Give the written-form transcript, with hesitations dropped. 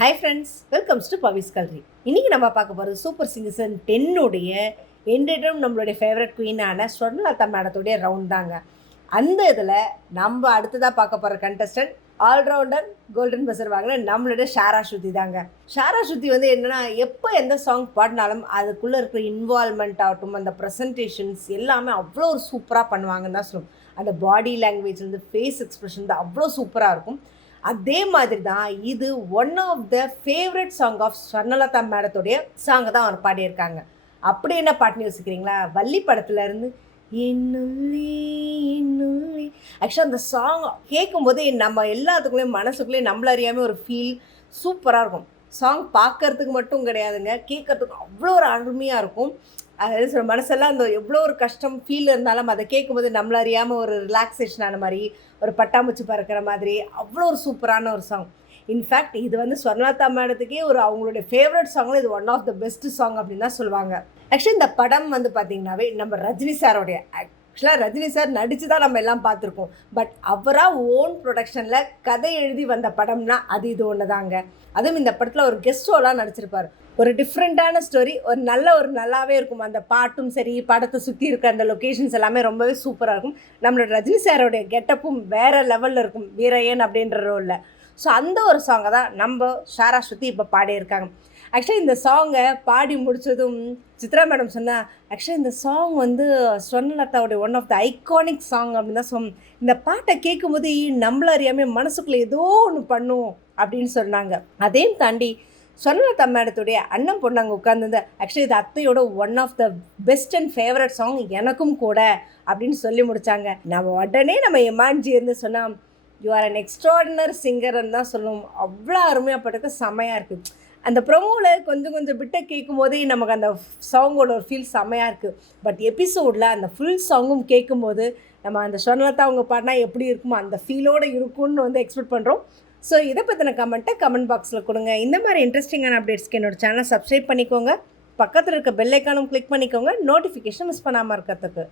Hi friends, welcomes to பவிஸ் கல்ரி. இன்றைக்கி நம்ம பார்க்க போகிறது சூப்பர் சிங்கர்ஸ் 10 என்றும் நம்மளுடைய ஃபேவரட் குயினான ஸ்வர்ணலதா மேடத்துடைய ரவுண்ட் தாங்க. அந்த இதில் நம்ம அடுத்ததாக பார்க்க போகிற கண்டஸ்டன்ட் ஆல்ரவுண்டர் கோல்டன் பஸர் வாங்கின நம்மளுடைய ஷாரா ஸ்ருதி தாங்க. ஷாரா ஸ்ருதி என்னென்னா, எப்போ எந்த சாங் பாடினாலும் அதுக்குள்ளே இருக்கிற இன்வால்மெண்ட் ஆகட்டும், அந்த ப்ரெசன்டேஷன்ஸ் எல்லாமே அவ்வளோ ஒரு சூப்பராக பண்ணுவாங்கன்னு தான் சொல்லுவோம். அந்த பாடி லாங்குவேஜ்லேருந்து ஃபேஸ் எக்ஸ்ப்ரெஷன் தான் அவ்வளோ சூப்பராக இருக்கும். அதே மாதிரி தான் இது one of the favourite song of Swarnalatha மேடத்துடைய சாங்கை தான் அவர் பாடியிருக்காங்க. அப்படி என்ன பாட்டுன்னு யோசிக்கிறீங்களா? வள்ளி படத்துலேருந்து என்னுள்ளே என்னுள்ளே. ஆக்சுவலாக அந்த சாங் கேட்கும்போதே நம்ம எல்லாத்துக்குள்ளே மனசுக்குள்ளேயே நம்மள அறியாமல் ஒரு ஃபீல் சூப்பராக இருக்கும். சாங் பார்க்கறதுக்கு மட்டும் கிடையாதுங்க, கேட்கறதுக்கு அவ்வளோ ஒரு அருமையாக இருக்கும். அதாவது சில மனசெல்லாம் அந்த எவ்வளோ ஒரு கஷ்டம் ஃபீல் இருந்தாலும் அதை கேட்கும்போது நம்மள அறியாமல் ஒரு ரிலாக்ஸேஷன் ஆன மாதிரி, ஒரு பட்டாம்பூச்சி பறக்கிற மாதிரி அவ்வளோ ஒரு சூப்பரான ஒரு சாங். இன்ஃபேக்ட் இது ஸ்வர்ணலதா மேடத்துக்கே அவங்களுடைய ஃபேவரட் சாங்கில் இது one of the best song அப்படின்னு தான் சொல்லுவாங்க. ஆக்சுவலி இந்த படம் பார்த்தீங்கன்னாவே நம்ம ரஜினி சாரோடைய, ஆக்சுவலாக ரஜினி சார் நடித்து தான் நம்ம எல்லாம் பார்த்துருக்கோம். பட் அவராக ஓன் ப்ரொடக்ஷனில் கதை எழுதி வந்த படம்னா இது ஒன்று தாங்க. அதுவும் இந்த படத்தில் ஒரு கெஸ்ட் ரோலாக நடிச்சிருப்பார். ஒரு டிஃப்ரெண்ட்டான ஸ்டோரி, நல்லாவே இருக்கும். அந்த பாட்டும் சரி, படத்தை சுற்றி இருக்க அந்த லொக்கேஷன்ஸ் எல்லாமே ரொம்பவே சூப்பராக இருக்கும். நம்மளோட ரஜினி சாரோடைய கெட்டப்பும் வேறு லெவலில் இருக்கும், வீரையன் அப்படின்ற ரோலில். ஸோ அந்த ஒரு சாங்கை தான் நம்ம ஷாரா ஸ்ருதி இப்போ பாடியிருக்காங்க. ஆக்சுவலி இந்த சாங்கை பாடி முடித்ததும் சித்ரா மேடம் சொன்னால், ஆக்சுவலி இந்த சாங் ஸ்வர்ணலதாவுடைய one of the iconic song அப்படின்னு தான் சொன்னோம். இந்த பாட்டை கேட்கும்போது நம்மள அறியாமல் மனசுக்குள்ளே ஏதோ ஒன்று பண்ணும் அப்படின்னு சொன்னாங்க. அதையும் தாண்டி ஸ்வர்ணலதா மேடத்துடைய அண்ணன் பொண்ணாங்க உட்கார்ந்து, ஆக்சுவலி இது அத்தையோட one of the best and favourite song எனக்கும் கூட அப்படின்னு சொல்லி முடித்தாங்க. உடனே நம்ம எமான்ஜி சொன்னால், யூ ஆர் அன் எக்ஸ்ட்ராடினரி சிங்கர்ன்னு தான் சொல்லுவோம். அவ்வளோ அருமையாகப்பட்டது, செம்மையாக இருக்குது. அந்த ப்ரொமோவில் கொஞ்சம் பிட்டை கேட்கும் போதே நமக்கு அந்த சாங்கோட ஒரு ஃபீல் செம்மையாக இருக்குது. பட் எபிசோடில் அந்த ஃபுல் சாங்கும் கேட்கும்போது நம்ம அந்த ஸ்வர்ணலதா அவங்க பாடினா எப்படி இருக்குமோ அந்த ஃபீலோடு இருக்கும்னு எக்ஸ்பெக்ட் பண்ணுறோம். ஸோ இதை பற்றின கமெண்ட்டை கமெண்ட் பாக்ஸில் கொடுங்க. இந்த மாதிரி இன்ட்ரெஸ்டிங்கான அப்டேட்ஸ்க்கு என்னோட சேனலை சப்ஸ்கிரைப் பண்ணிக்கோங்க. பக்கத்தில் இருக்க பெல் ஐக்கானும் கிளிக் பண்ணிக்கோங்க, நோட்டிஃபிகேஷன் மிஸ் பண்ணாமல் இருக்கிறதுக்கு.